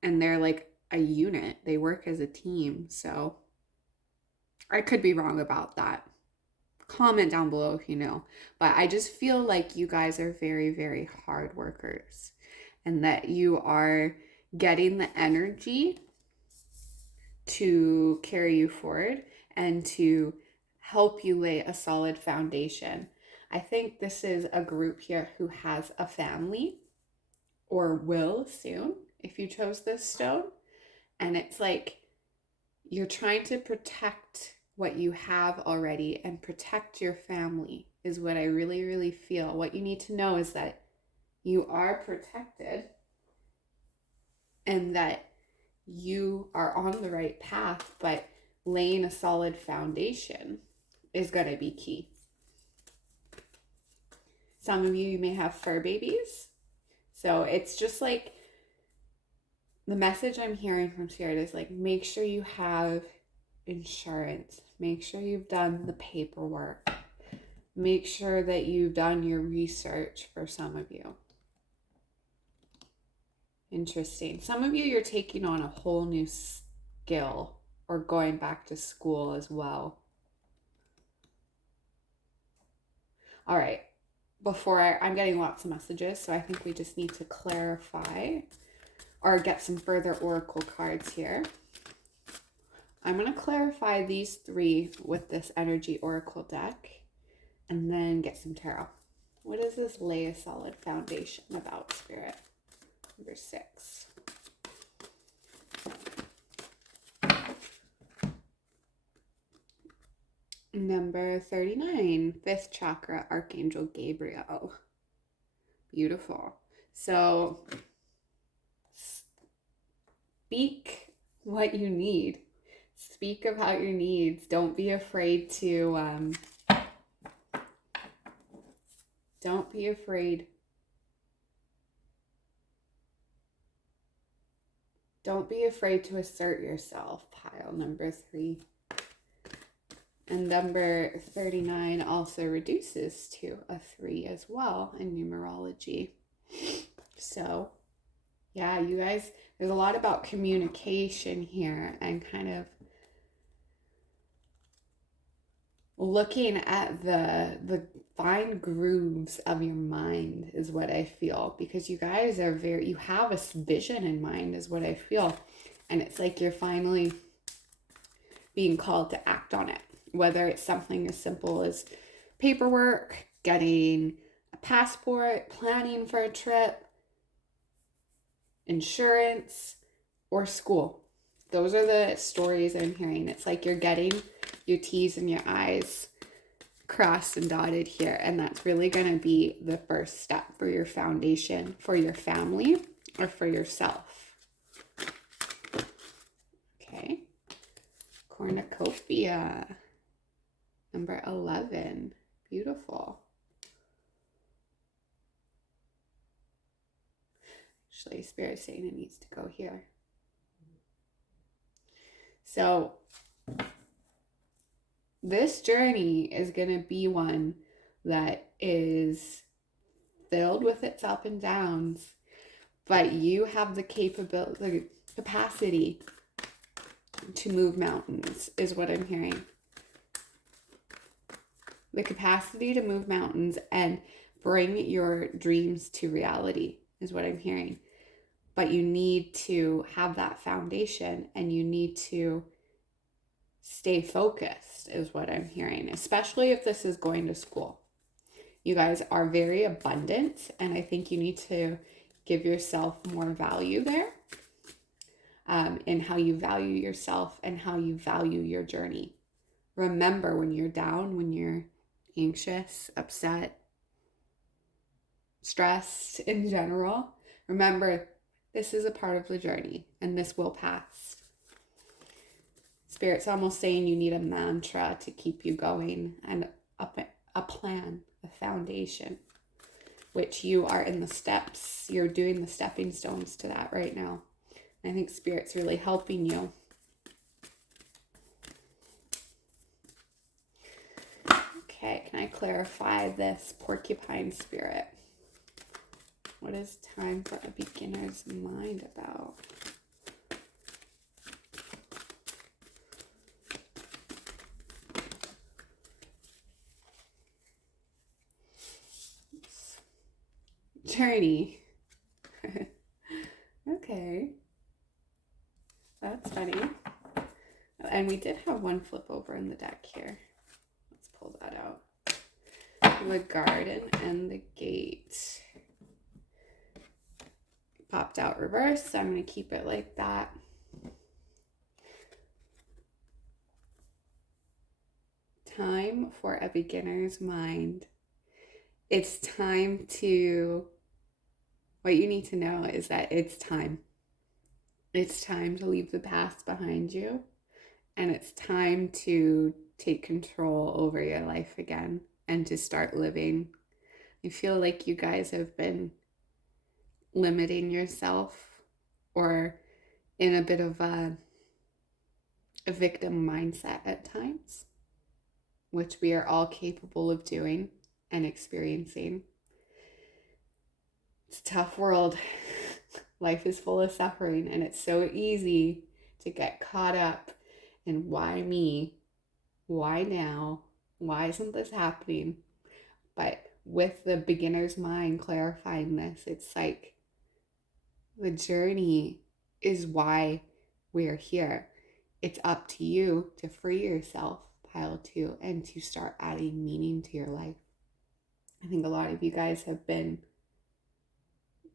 and they're like a unit. They work as a team. So I could be wrong about that. Comment down below if you know. But I just feel like you guys are very, very hard workers, and that you are getting the energy to carry you forward and to help you lay a solid foundation. I think this is a group here who has a family or will soon if you chose this stone. And it's like you're trying to protect what you have already and protect your family is what I really, really feel. What you need to know is that you are protected and that you are on the right path, but laying a solid foundation is going to be key. Some of you may have fur babies. So it's just like the message I'm hearing from Spirit is like, make sure you have insurance. Make sure you've done the paperwork. Make sure that you've done your research for some of you. Interesting. Some of you, you're taking on a whole new skill or going back to school as well. All right. I'm getting lots of messages, so I think we just need to clarify or get some further oracle cards here. I'm going to clarify these three with this energy oracle deck and then get some tarot. What is this lay a solid foundation about, Spirit? Number 6. Number 39, 5th chakra, Archangel Gabriel. Beautiful. So speak what you need. Speak about your needs. Don't be afraid to, don't be afraid. Don't be afraid to assert yourself, pile number 3. And number 39 also reduces to a 3 as well in numerology. So, yeah, you guys, there's a lot about communication here and kind of looking at the fine grooves of your mind is what I feel, because you guys are you have a vision in mind is what I feel. And it's like you're finally being called to act on it. Whether it's something as simple as paperwork, getting a passport, planning for a trip, insurance, or school. Those are the stories I'm hearing. It's like you're getting your T's and your I's crossed and dotted here. And that's really going to be the first step for your foundation, for your family, or for yourself. Okay. Cornucopia. Number 11. Beautiful. Actually, Spirit's saying it needs to go here. So, this journey is going to be one that is filled with its up and downs, but you have the capacity to move mountains, is what I'm hearing. The capacity to move mountains and bring your dreams to reality is what I'm hearing. But you need to have that foundation and you need to stay focused is what I'm hearing, especially if this is going to school. You guys are very abundant and I think you need to give yourself more value there in how you value yourself and how you value your journey. Remember, when you're down, when you're anxious, upset, stressed in general, remember this is a part of the journey and this will pass. Spirit's almost saying you need a mantra to keep you going, and a plan, a foundation, which you are in the steps. You're doing the stepping stones to that right now. I think Spirit's really helping you. Okay, can I clarify this porcupine spirit? What is time for a beginner's mind about? Journey. Okay. That's funny. And we did have one flip over in the deck here. Let's pull that out. The garden and the gate. Popped out reverse, so I'm going to keep it like that. Time for a beginner's mind. It's time to, what you need to know is that it's time. It's time to leave the past behind you, and it's time to take control over your life again and to start living. I feel like you guys have been limiting yourself or in a bit of a victim mindset at times, which we are all capable of doing and experiencing. It's a tough world. Life is full of suffering, and it's so easy to get caught up in why me? Why now? Why isn't this happening? But with the beginner's mind clarifying this, it's like the journey is why we're here. It's up to you to free yourself, pile 2, and to start adding meaning to your life. I think a lot of you guys have been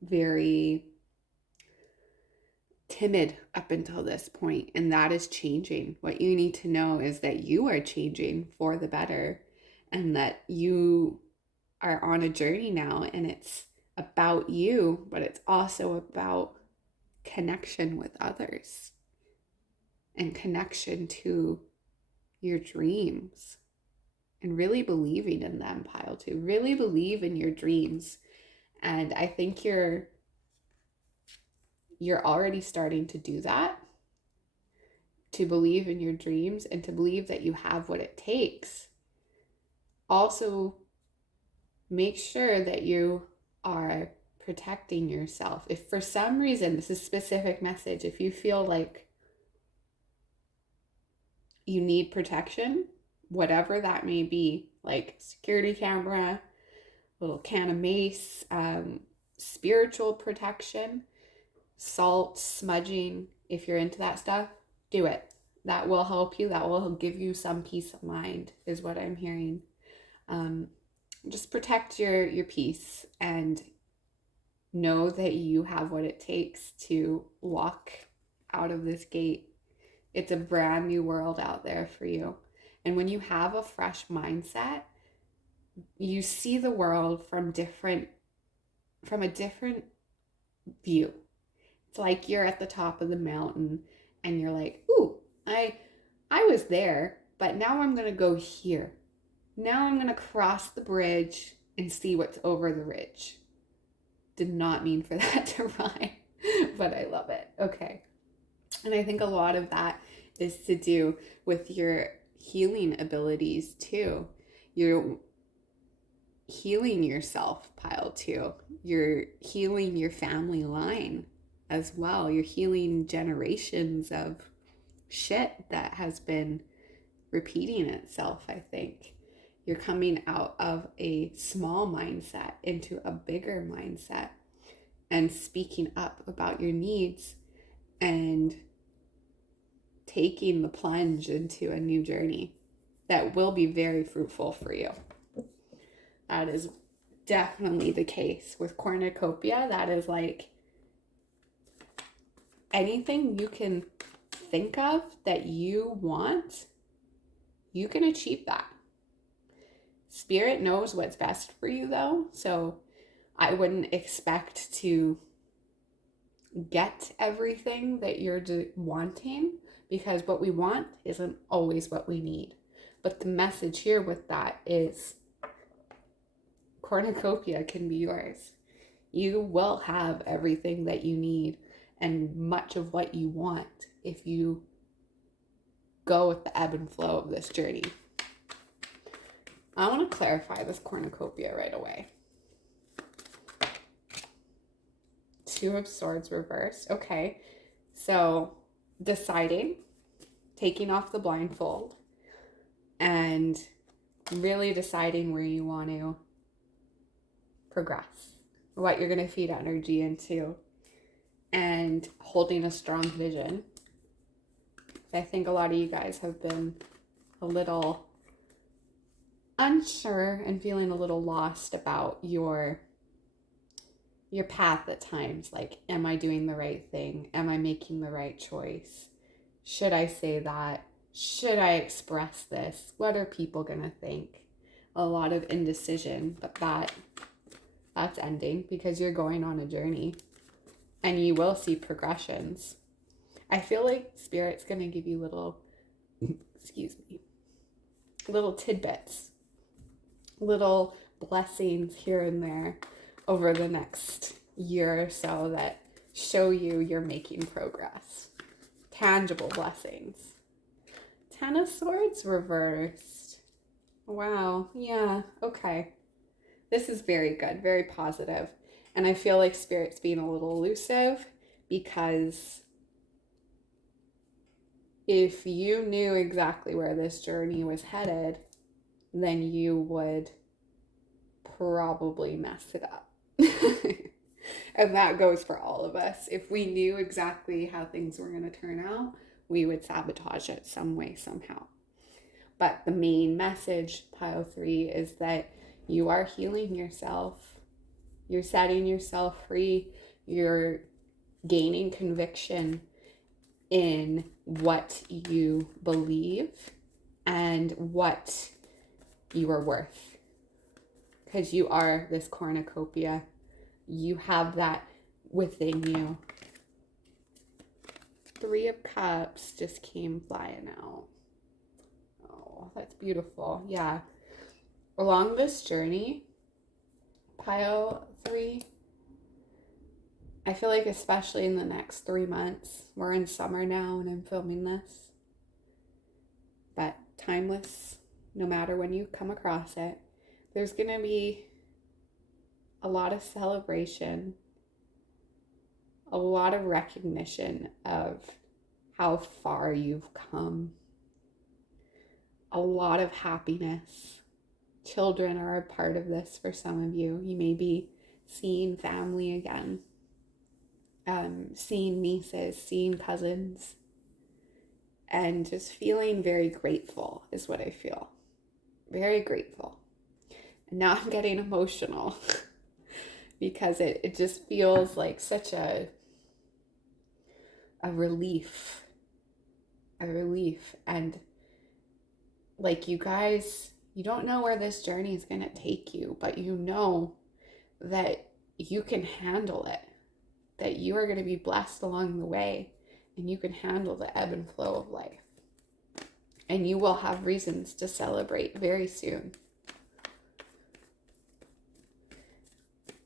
very timid up until this point, and that is changing. What you need to know is that you are changing for the better, and that you are on a journey now, and it's about you, but it's also about connection with others and connection to your dreams and really believing in them, pile 2. Really believe in your dreams. And I think you're already starting to do that, to believe in your dreams and to believe that you have what it takes. Also, make sure that you are protecting yourself. If for some reason, this is a specific message, if you feel like you need protection, whatever that may be, like security camera, little can of mace, spiritual protection, salt, smudging, if you're into that stuff, do it. That will help you. That will give you some peace of mind, is what I'm hearing. Just protect your peace and know that you have what it takes to walk out of this gate. It's a brand new world out there for you. And when you have a fresh mindset, you see the world from a different view. It's like you're at the top of the mountain and you're like, ooh, I was there, but now I'm going to go here. Now I'm going to cross the bridge and see what's over the ridge. Did not mean for that to rhyme, but I love it. Okay. And I think a lot of that is to do with your healing abilities too. You're healing yourself, pile 2. You're healing your family line as well. You're healing generations of shit that has been repeating itself, I think. You're coming out of a small mindset into a bigger mindset and speaking up about your needs and taking the plunge into a new journey that will be very fruitful for you. That is definitely the case with cornucopia. That is like anything you can think of that you want, you can achieve that. Spirit knows what's best for you though, so I wouldn't expect to get everything that you're wanting, because what we want isn't always what we need. But the message here with that is cornucopia can be yours. You will have everything that you need and much of what you want if you go with the ebb and flow of this journey. I want to clarify this cornucopia right away. Two of Swords reversed. Okay, so deciding, taking off the blindfold, and really deciding where you want to progress, what you're going to feed energy into, and holding a strong vision. I think a lot of you guys have been a little unsure and feeling a little lost about your path at times. Like, am I doing the right thing? Am I making the right choice? Should I say that? Should I express this? What are people gonna think? A lot of indecision, but that's ending because you're going on a journey and you will see progressions. I feel like Spirit's gonna give you little, little tidbits, little blessings here and there over the next year or so that show you're making progress. Tangible blessings. Ten of Swords reversed. Wow. Yeah. Okay. This is very good. Very positive. And I feel like Spirit's being a little elusive because if you knew exactly where this journey was headed, then you would probably mess it up. And that goes for all of us. If we knew exactly how things were going to turn out, we would sabotage it some way, somehow. But the main message, pile 3, is that you are healing yourself. You're setting yourself free. You're gaining conviction in what you believe and what you are worth. Because you are this cornucopia. You have that within you. 3 of Cups just came flying out. Oh, that's beautiful. Yeah. Along this journey, pile 3, I feel like especially in the next 3 months, we're in summer now and I'm filming this, but timeless, no matter when you come across it, there's going to be a lot of celebration, a lot of recognition of how far you've come, a lot of happiness. Children are a part of this for some of you. You may be seeing family again, seeing nieces, seeing cousins, and just feeling very grateful is what I feel. Very grateful. And now I'm getting emotional because it just feels like such a relief. A relief. And like, you guys, you don't know where this journey is going to take you, but you know that you can handle it, that you are going to be blessed along the way, and you can handle the ebb and flow of life. And you will have reasons to celebrate very soon.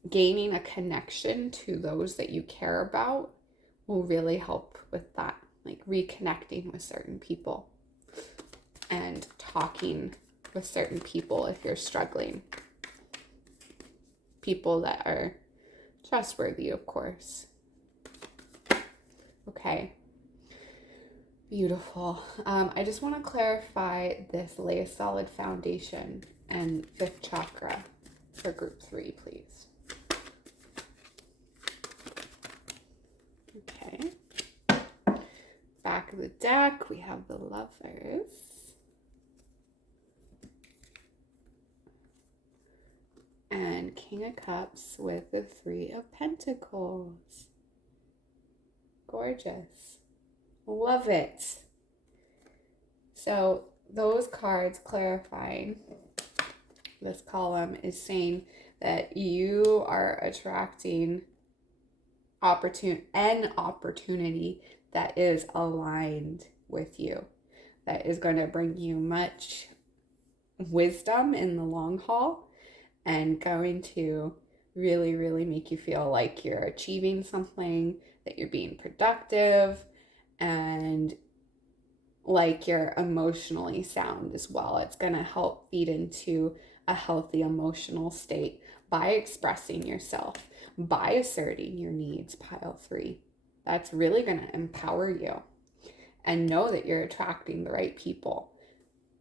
Gaining a connection to those that you care about will really help with that, like reconnecting with certain people and talking with certain people if you're struggling. People that are trustworthy, of course. Okay. Beautiful. I just want to clarify this: lay a solid foundation and 5th chakra for group 3, please. Okay. Back of the deck, we have the Lovers. And King of Cups with the 3 of Pentacles. Gorgeous. Love it. So those cards clarifying this column is saying that you are attracting opportunity that is aligned with you, that is going to bring you much wisdom in the long haul and going to really, really make you feel like you're achieving something, that you're being productive, and like you're emotionally sound as well. It's going to help feed into a healthy emotional state by expressing yourself, by asserting your needs, pile 3. That's really going to empower you, and know that you're attracting the right people,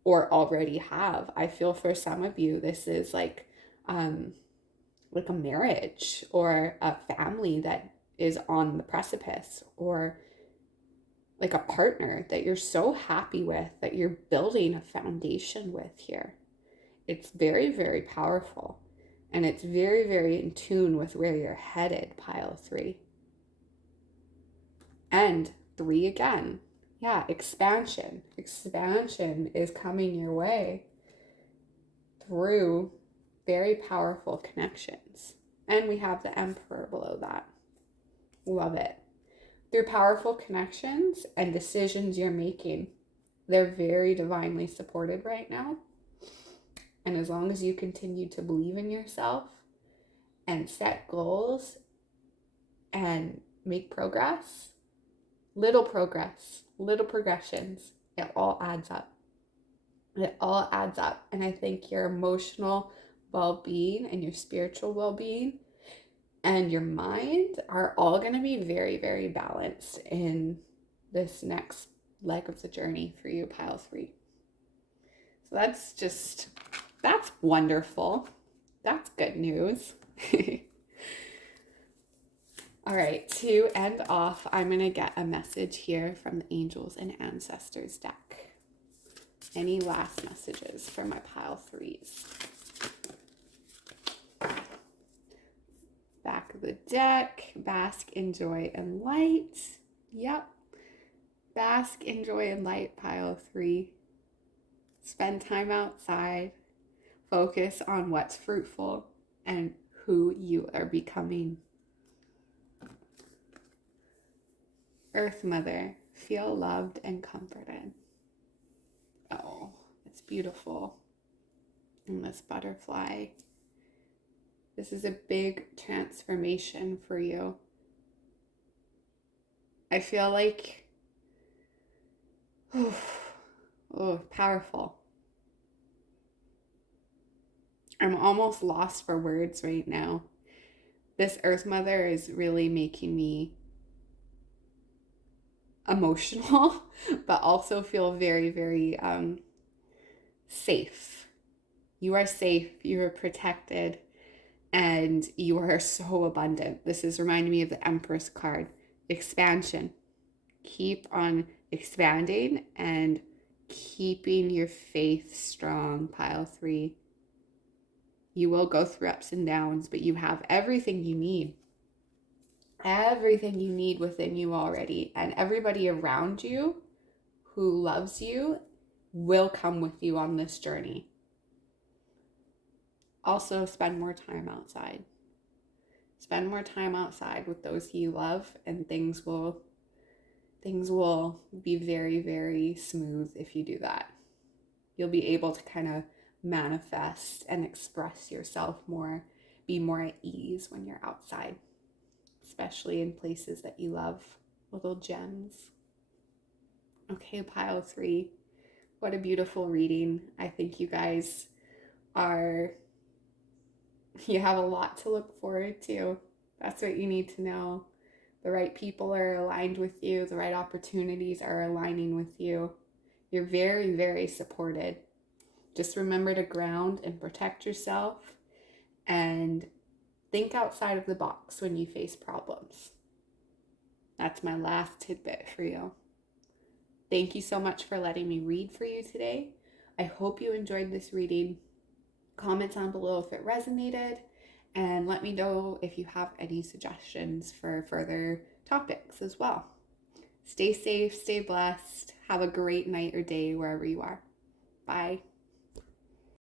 or already have. I feel for some of you, this is like a marriage or a family that is on the precipice, or like a partner that you're so happy with, that you're building a foundation with here. It's very, very powerful. And it's very, very in tune with where you're headed, pile 3. And 3 again. Yeah, expansion. Expansion is coming your way through very powerful connections. And we have the Emperor below that. Love it. Through powerful connections and decisions you're making, they're very divinely supported right now. And as long as you continue to believe in yourself and set goals and make progress, little progressions, it all adds up. It all adds up. And I think your emotional well-being and your spiritual well-being and your mind are all going to be very, very balanced in this next leg of the journey for you, pile 3. So that's wonderful. That's good news. All right, to end off, I'm going to get a message here from the Angels and Ancestors deck. Any last messages for my pile 3s? Back of the deck, bask in joy and light. Yep. Bask in joy and light, pile 3. Spend time outside. Focus on what's fruitful and who you are becoming. Earth Mother, feel loved and comforted. Oh, it's beautiful. And this butterfly. This is a big transformation for you. I feel like, powerful. I'm almost lost for words right now. This Earth Mother is really making me emotional, but also feel very, very safe. You are safe, you are protected, and you are so abundant. This is reminding me of the Empress card. Expansion. Keep on expanding and keeping your faith strong, pile 3. You will go through ups and downs, but you have everything you need. Everything you need within you already. And everybody around you who loves you will come with you on this journey. Also, spend more time outside. Spend more time outside with those you love, and things will be very, very smooth if you do that. You'll be able to kind of manifest and express yourself more, be more at ease when you're outside, especially in places that you love, little gems. Okay, pile 3. What a beautiful reading. I think you guys you have a lot to look forward to. That's what you need to know. The right people are aligned with you. The right opportunities are aligning with you. You're very, very supported. Just remember to ground and protect yourself and think outside of the box when you face problems. That's my last tidbit for you. Thank you so much for letting me read for you today. I hope you enjoyed this reading. Comment down below if it resonated, and let me know if you have any suggestions for further topics as well. Stay safe, stay blessed. Have a great night or day wherever you are. Bye.